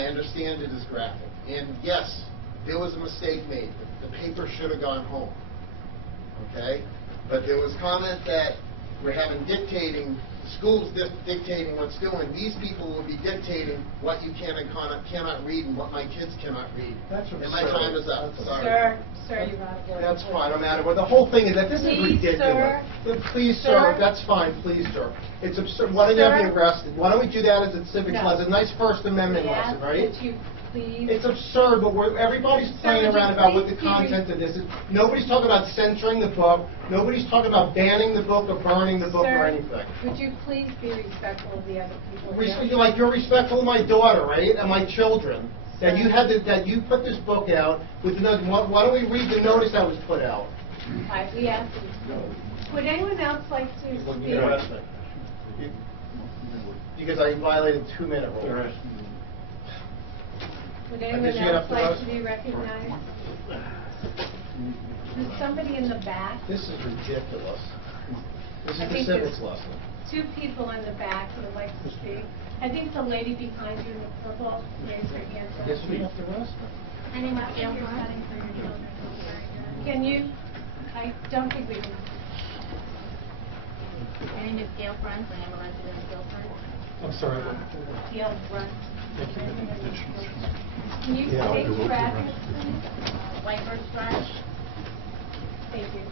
I understand it is graphic. And yes, there was a mistake made. The paper should have gone home. Okay? But there was comment that we're having dictating, schools dictating what's doing. These people will be dictating what you can and cannot read and what my kids cannot read. And my time is up. Sorry. Sir, you're out of order. That's fine, no matter what. The whole thing is that this is ridiculous. Please, sir, that's fine. Please, sir. It's absurd. Why don't you have me arrested? Why don't we do that as a civics lesson? Nice First Amendment lesson, right? It's absurd, but everybody's playing around about what the content of this is. Nobody's talking about censoring the book. Nobody's talking about banning the book or burning the book or anything. Would you please be respectful of the other people? Like you're respectful of my daughter, right, and my children. That you had that you put this book out with the notice. Why don't we read the notice that was put out? We asked you. Would anyone else like to speak? Because I violated 2-minute rule. Would anyone else like to be recognized? There's somebody in the back. This is ridiculous. This is the civics lesson. 2 people in the back who would like to speak. I think the lady behind you in the purple raised her hand. Yes, we have to arrest her. Anyone else you're setting for your children? Can you? I don't think we can. My name is Gail Front. I am a resident of Gail Front. I'm sorry. Gail Front. Thank you. Can you state your address, please? Whitebird Drive. Thank you.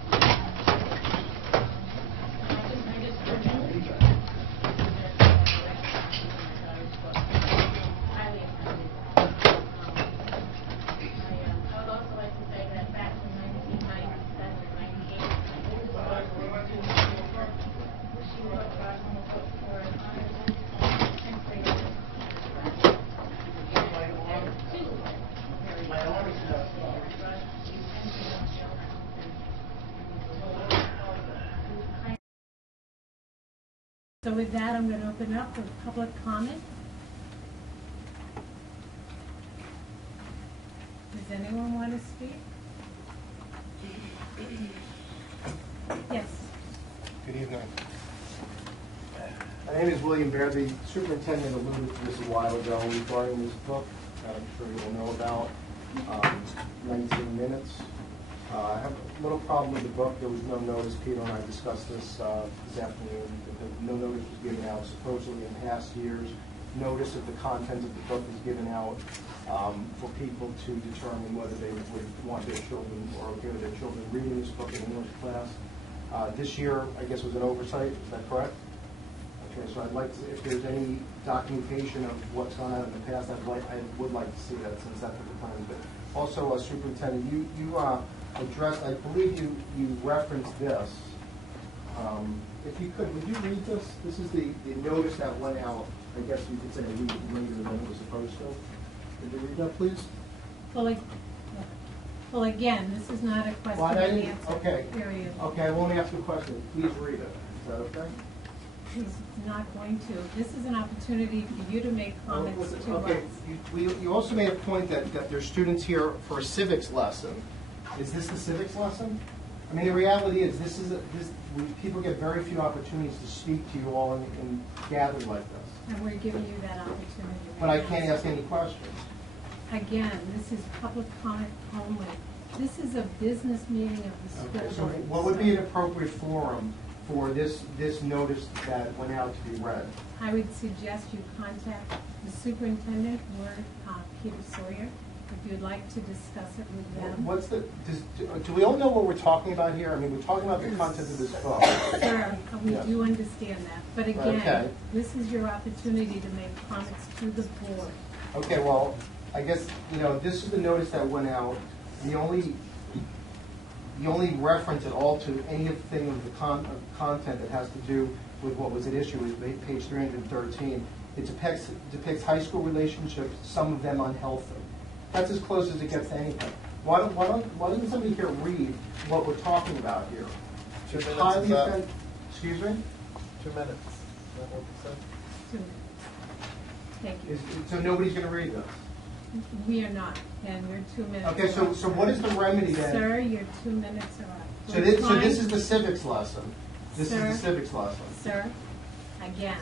So with that, I'm going to open up for public comment. Does anyone want to speak? Yes. Good evening. My name is William Baird. The superintendent alluded to this a while ago regarding this book that I'm sure you will know about, 19 Minutes. I have a little problem with the book. There was no notice. Peter and I discussed this afternoon. No notice was given out. Supposedly in past years, notice of the content of the book is given out for people to determine whether they would want their children or okay with their children reading this book in the English class. This year, I guess, was an oversight. Is that correct? Okay, so I'd like to, if there's any documentation of what's gone on in the past, I would like to see that since that's what the time is. But also, Superintendent, you addressed, I believe you referenced this. If you could, would you read this? This is the notice that went out, I guess you could say a week later than it was supposed to. Could you read that, please? Well, again, this is not a question and answer period. Okay, I won't ask you a question. Please read it. Is that okay? He's not going to. This is an opportunity for you to make comments to us. Okay, you also made a point that there's students here for a civics lesson. Is this the civics lesson? I mean, the reality is people get very few opportunities to speak to you all in gatherings like this. And we're giving you that opportunity. But I can't ask any questions. Again, this is public comment only. This is a business meeting of the school. Okay, so what would be an appropriate forum for this notice that went out to be read? I would suggest you contact the superintendent or Peter Sawyer if you'd like to discuss it with them. Do we all know what we're talking about here? I mean, we're talking about the content of this book. Sir, we do understand that. But again, this is your opportunity to make comments to the board. Okay, well, I guess, this is the notice that went out. The only reference at all to anything of the content that has to do with what was at issue is page 313. It depicts high school relationships, some of them unhealthy. That's as close as it gets to anything. Why doesn't somebody here read what we're talking about here? 2 minutes is up. Excuse me? 2 minutes. Is that what you said? 2 minutes. Thank you. So nobody's going to read this? We are not, and your 2 minutes. Okay, so what is the remedy then? Sir, your 2 minutes are up. So this is the civics lesson. This is the civics lesson. Sir, again,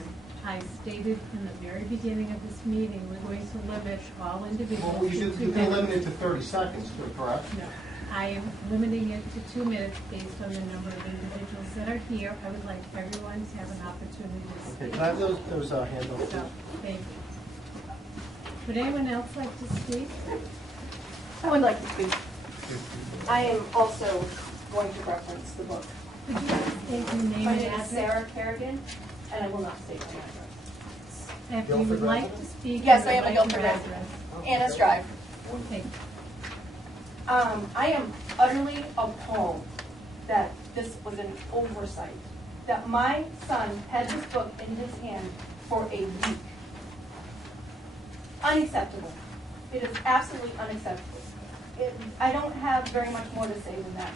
I stated in the very beginning of this meeting, we're going to limit all individuals Well, you to 2 can limit minutes. it to 30 seconds, correct? No, I am limiting it to 2 minutes based on the number of individuals that are here. I would like everyone to have an opportunity to Okay, speak. can I have those handles? So, thank you. Would anyone else like to speak? I would like to speak. I am also going to reference the book. Could you state your name My and name is address? Sarah Kerrigan, and I will not state my address. If you would like to speak. Yes, I I am would a like Guilford your resident. address. Anna's Drive. Thank you. I am utterly appalled that this was an oversight, that my son had this book in his hand for a week. Unacceptable. It is absolutely unacceptable. I don't have very much more to say than that.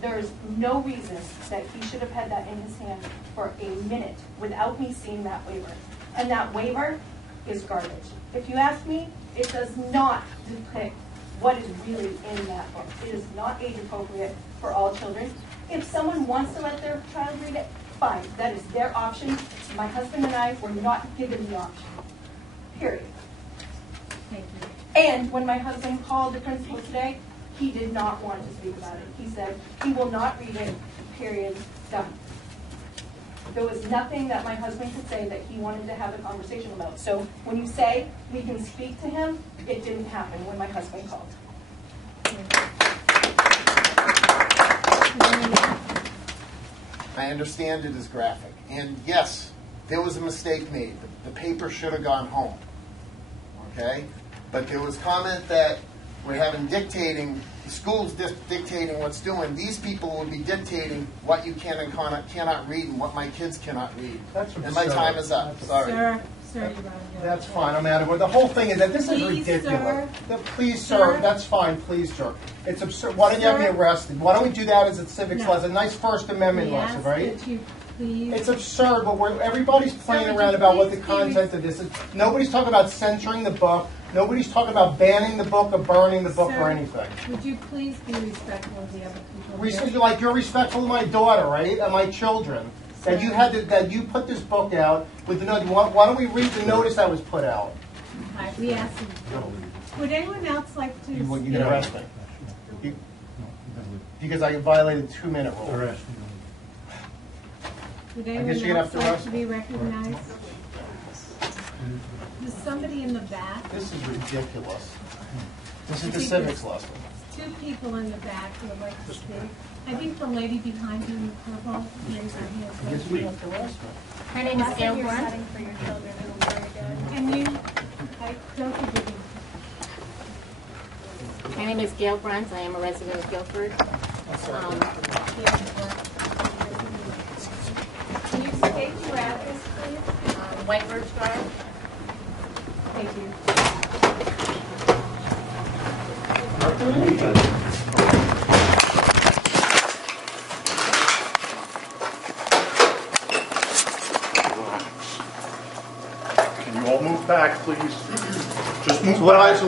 There's no reason that he should have had that in his hand for a minute without me seeing that waiver. And that waiver is garbage. If you ask me, it does not depict what is really in that book. It is not age appropriate for all children. If someone wants to let their child read it, fine, that is their option. My husband and I were not given the option, period. Thank you. And when my husband called the principal today, he did not want to speak about it. He said he will not read it, period, done. There was nothing that my husband could say that he wanted to have a conversation about. So when you say we can speak to him, it didn't happen when my husband called. I understand it is graphic. And yes, there was a mistake made. The paper should have gone home. Okay? But there was comment that we're having dictating, the school's dictating what's doing. These people will be dictating what you can and cannot read and what my kids cannot read. That's And my absurd. time is up. Sorry. Sir, you're out of your That's time. fine, I'm out of order. The whole thing is that this is Please, ridiculous. sir. Please, sir, Sir. that's fine, please, sir. It's absurd. Why don't you have me Sir. arrested? Why don't we do that as a civics No. lesson? Nice First Amendment We lesson, ask right? that you please. It's absurd, but everybody's playing would around you about what the please content of this is. Nobody's talking about censoring the book. Nobody's talking about banning the book or burning the book Sir, or anything. Would you please be respectful of the other people here? Like you're respectful of my daughter, right, and my children. That you had that you put this book out with the notice. Why don't we read the notice that was put out? All right, we ask you. Would anyone else like to You speak? can arrest me. Because I violated 2-minute rule. Would guess anyone you're gonna else have to like arrest to be recognized? There's somebody in the back, This is ridiculous. This is I the think civics there's lesson. 2 people in the back who would like to speak. I think the lady behind you in the purple, raise her hand. Her name is Gail You're Brunt. setting for your children, it'll be very good. Can you, I don't forgive you. My name is Gail Brunt. I am a resident of Guilford. Can you state your address, please? White Birch Drive. Thank you. Can you all move back, please? Just move So what back.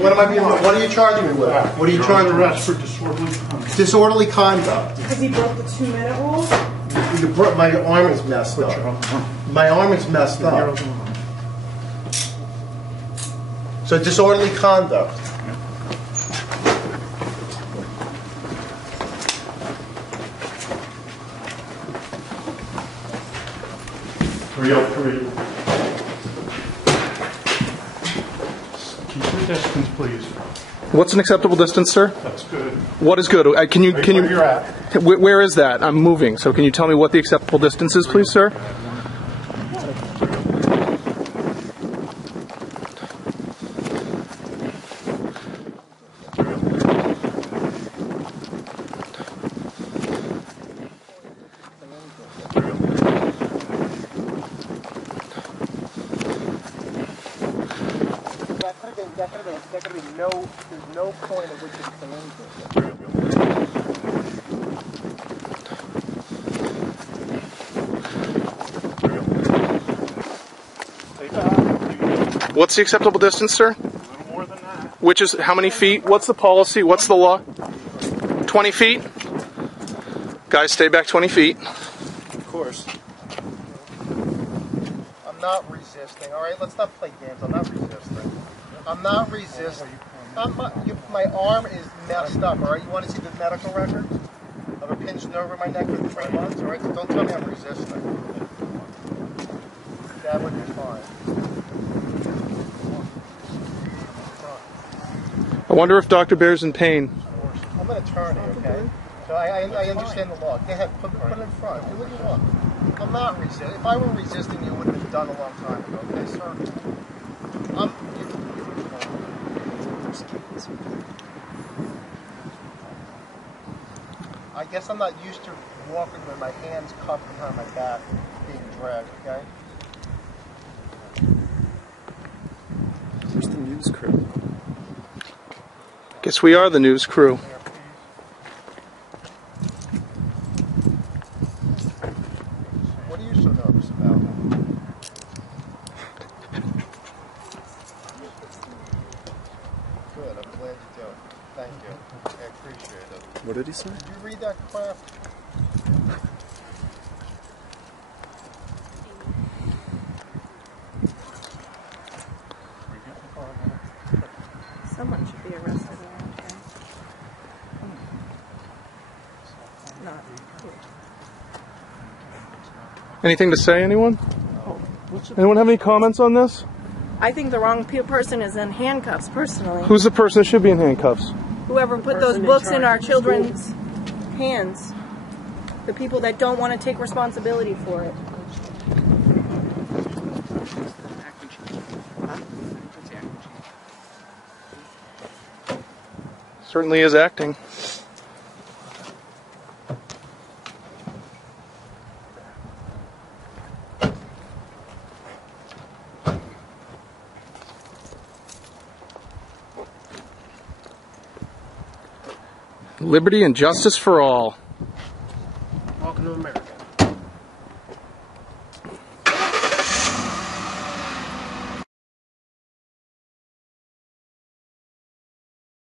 are you charging me with? What are you You're charging under me arrest for disorderly conduct. Disorderly conduct. Because he broke the 2-minute rule? My arm is messed Put your up. other arm. My arm is messed Your up. other arm. So disorderly conduct. Hurry up, hurry up. Keep your distance, please. What's an acceptable distance, sir? That's good. What is good? Can you Right can where you? you're at. Where is that? I'm moving. So can you tell me what the acceptable distance is, please, sir? There's no point at which it's delinquent. What's the acceptable distance, sir? A little more than that. Which is how many feet? What's the policy? What's the law? 20 feet? Guys, stay back 20 feet. Of course. I'm not resisting, all right? Let's not play games. I'm not resisting. I'm not resisting. My arm is messed up, all right? You want to see the medical records of a pinched nerve in my neck for 3 months, all right? So don't tell me I'm resisting. That would be fine. I wonder if Dr. Bear's in pain. I'm an attorney, okay? So I understand the law. Go ahead, put it in front. Do what you want. I'm not resisting. If I were resisting, it would have been done a long time ago, okay, sir? I guess I'm not used to walking with my hands cuffed behind my back, being dragged, okay? Where's the news crew? Guess we are the news crew. What are you so nervous about? Good, I'm glad you do. Thank you. I appreciate it. What did he say? Did you read that crap? Someone should be arrested around here. Not here. Anything to say, anyone? Anyone have any comments on this? I think the wrong person is in handcuffs, personally. Who's the person that should be in handcuffs? Whoever put those books in our children's hands. The people that don't want to take responsibility for it. Certainly is acting. Liberty and justice for all.